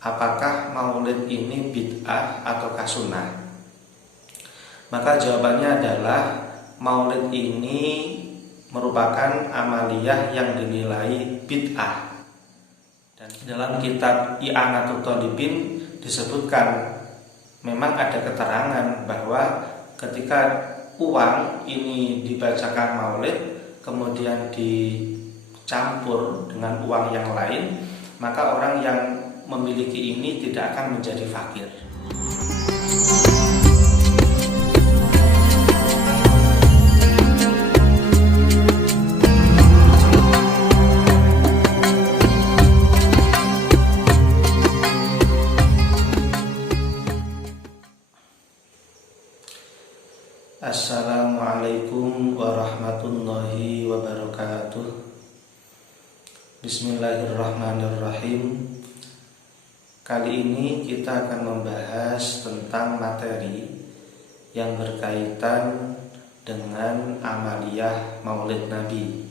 apakah maulid ini bid'ah ataukah sunnah? Maka jawabannya adalah maulid ini merupakan amaliyah yang dinilai bid'ah. Dan dalam kitab I'anatul Talibin disebutkan memang ada keterangan bahwa ketika uang ini dibacakan maulid kemudian dicampur dengan uang yang lain, maka orang yang memiliki ini tidak akan menjadi fakir. Assalamualaikum warahmatullahi wabarakatuh. Bismillahirrahmanirrahim. Kali ini kita akan membahas tentang materi yang berkaitan dengan amaliyah Maulid Nabi.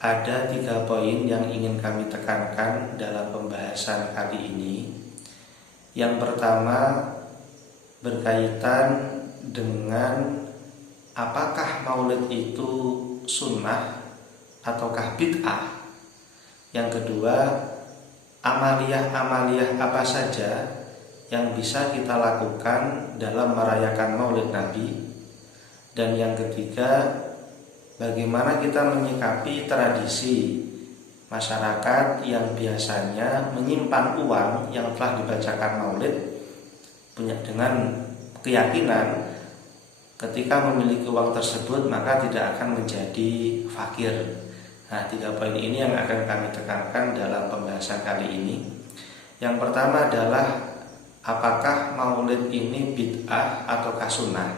Ada 3 poin yang ingin kami tekankan dalam pembahasan kali ini. Yang pertama berkaitan dengan apakah maulid itu sunnah ataukah bid'ah. Yang kedua, amaliyah-amaliyah apa saja yang bisa kita lakukan dalam merayakan maulid Nabi. Dan yang ketiga, bagaimana kita menyikapi tradisi masyarakat yang biasanya menyimpan uang yang telah dibacakan maulid dengan keyakinan ketika memiliki uang tersebut maka tidak akan menjadi fakir. Nah, 3 poin ini yang akan kami tekankan dalam pembahasan kali ini. Yang pertama adalah apakah maulid ini bid'ah ataukah sunnah?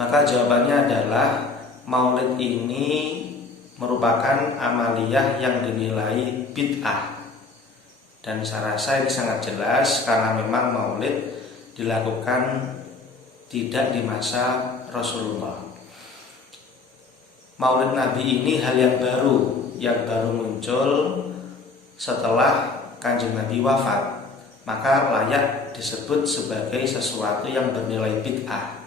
Maka jawabannya adalah maulid ini merupakan amaliyah yang dinilai bid'ah. Dan saya rasa ini sangat jelas karena memang maulid dilakukan tidak di masa Rasulullah. Maulid Nabi ini hal yang baru muncul setelah Kanjeng Nabi wafat, maka layak disebut sebagai sesuatu yang bernilai bid'ah.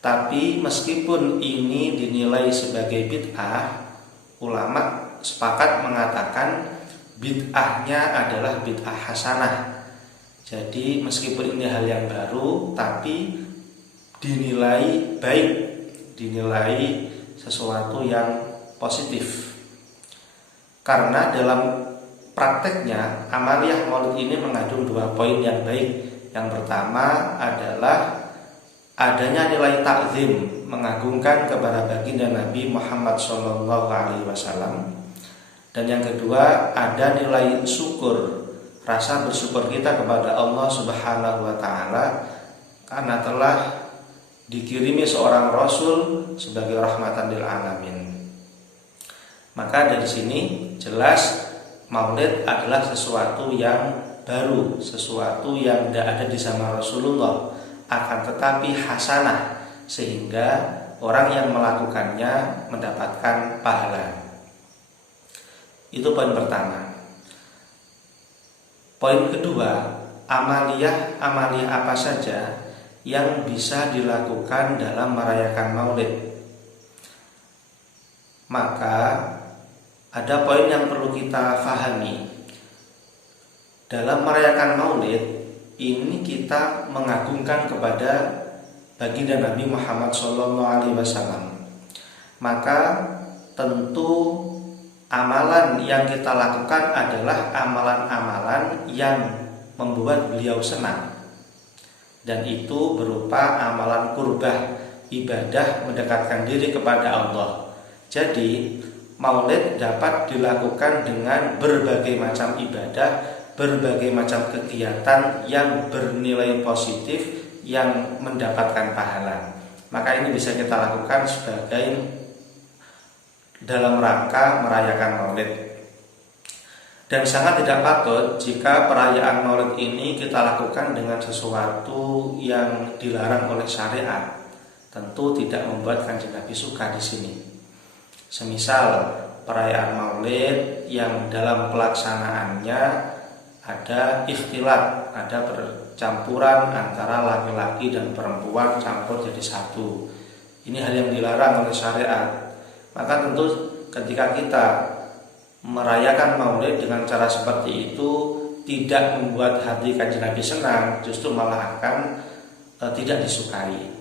Tapi meskipun ini dinilai sebagai bid'ah, ulama sepakat mengatakan bid'ahnya adalah bid'ah hasanah. Jadi meskipun ini hal yang baru, tapi dinilai baik, dinilai sesuatu yang positif. Karena dalam prakteknya amaliyah maulid ini mengandung 2 poin yang baik. Yang pertama adalah adanya nilai takzim, mengagungkan kepada baginda Nabi Muhammad SAW. Dan yang kedua ada nilai syukur, rasa bersyukur kita kepada Allah Subhanahu wa taala karena telah dikirimi seorang rasul sebagai rahmatan lil alamin. Maka dari sini jelas maulid adalah sesuatu yang baru, sesuatu yang tidak ada di zaman Rasulullah, akan tetapi hasanah sehingga orang yang melakukannya mendapatkan pahala. Itu poin pertama. Poin kedua, amaliyah apa saja yang bisa dilakukan dalam merayakan maulid. Maka ada poin yang perlu kita fahami. Dalam merayakan maulid ini kita mengagungkan kepada baginda Nabi Muhammad SAW. Maka tentu amalan yang kita lakukan adalah amalan-amalan yang membuat beliau senang. Dan itu berupa amalan kurbah, ibadah mendekatkan diri kepada Allah. Jadi maulid dapat dilakukan dengan berbagai macam ibadah, berbagai macam kegiatan yang bernilai positif, yang mendapatkan pahala. Maka ini bisa kita lakukan sebagai dalam rangka merayakan maulid. Dan sangat tidak patut jika perayaan maulid ini kita lakukan dengan sesuatu yang dilarang oleh syariat. Tentu tidak membuat Kanjeng Nabi suka di sini. Semisal perayaan maulid yang dalam pelaksanaannya ada ikhtilat, ada percampuran antara laki-laki dan perempuan campur jadi satu. Ini hal yang dilarang oleh syariat. Maka tentu ketika kita merayakan Maulid dengan cara seperti itu tidak membuat hati Kanjeng Nabi senang, justru malah akan tidak disukai.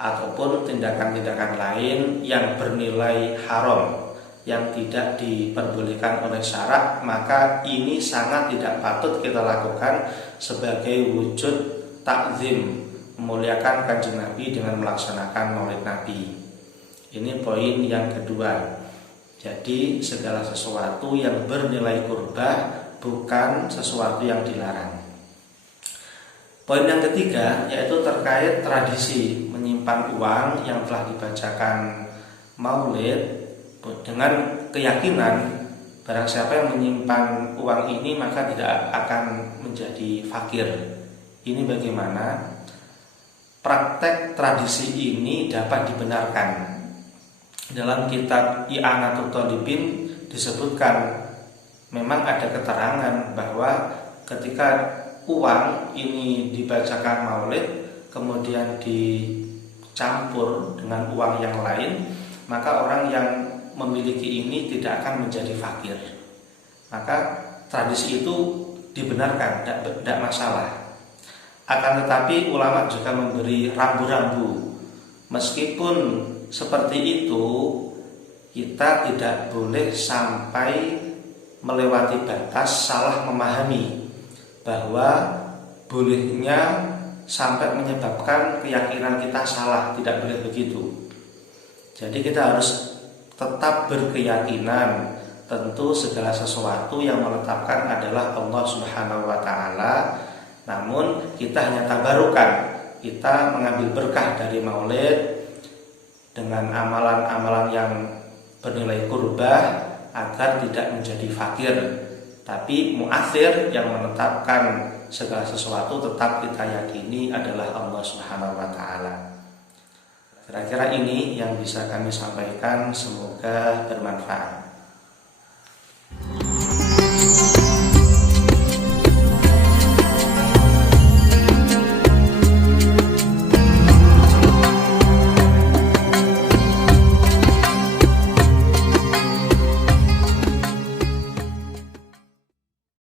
Ataupun tindakan-tindakan lain yang bernilai haram, yang tidak diperbolehkan oleh syarak, maka ini sangat tidak patut kita lakukan sebagai wujud takzim, memuliakan Kanjeng Nabi dengan melaksanakan Maulid Nabi. Ini poin yang kedua. Jadi segala sesuatu yang bernilai kurbah bukan sesuatu yang dilarang. Poin yang ketiga yaitu terkait tradisi menyimpan uang yang telah dibacakan Maulid dengan keyakinan barang siapa yang menyimpan uang ini maka tidak akan menjadi fakir. Ini bagaimana? Praktek tradisi ini dapat dibenarkan. Dalam kitab I'anatul Talibin disebutkan memang ada keterangan bahwa ketika uang ini dibacakan Maulid kemudian dicampur dengan uang yang lain, maka orang yang memiliki ini tidak akan menjadi fakir. Maka tradisi itu dibenarkan, tidak masalah. Akan tetapi ulama juga memberi rambu-rambu. Meskipun seperti itu, kita tidak boleh sampai melewati batas salah memahami bahwa bolehnya sampai menyebabkan keyakinan kita salah. Tidak boleh begitu. Jadi kita harus tetap berkeyakinan tentu segala sesuatu yang menetapkan adalah Allah Subhanahu wa taala. Namun kita hanya tabarukan, kita mengambil berkah dari Maulid dengan amalan-amalan yang bernilai kurbah agar tidak menjadi fakir. Tapi mu'athir yang menetapkan segala sesuatu tetap kita yakini adalah Allah Subhanahu wa taala. Kira-kira ini yang bisa kami sampaikan, semoga bermanfaat.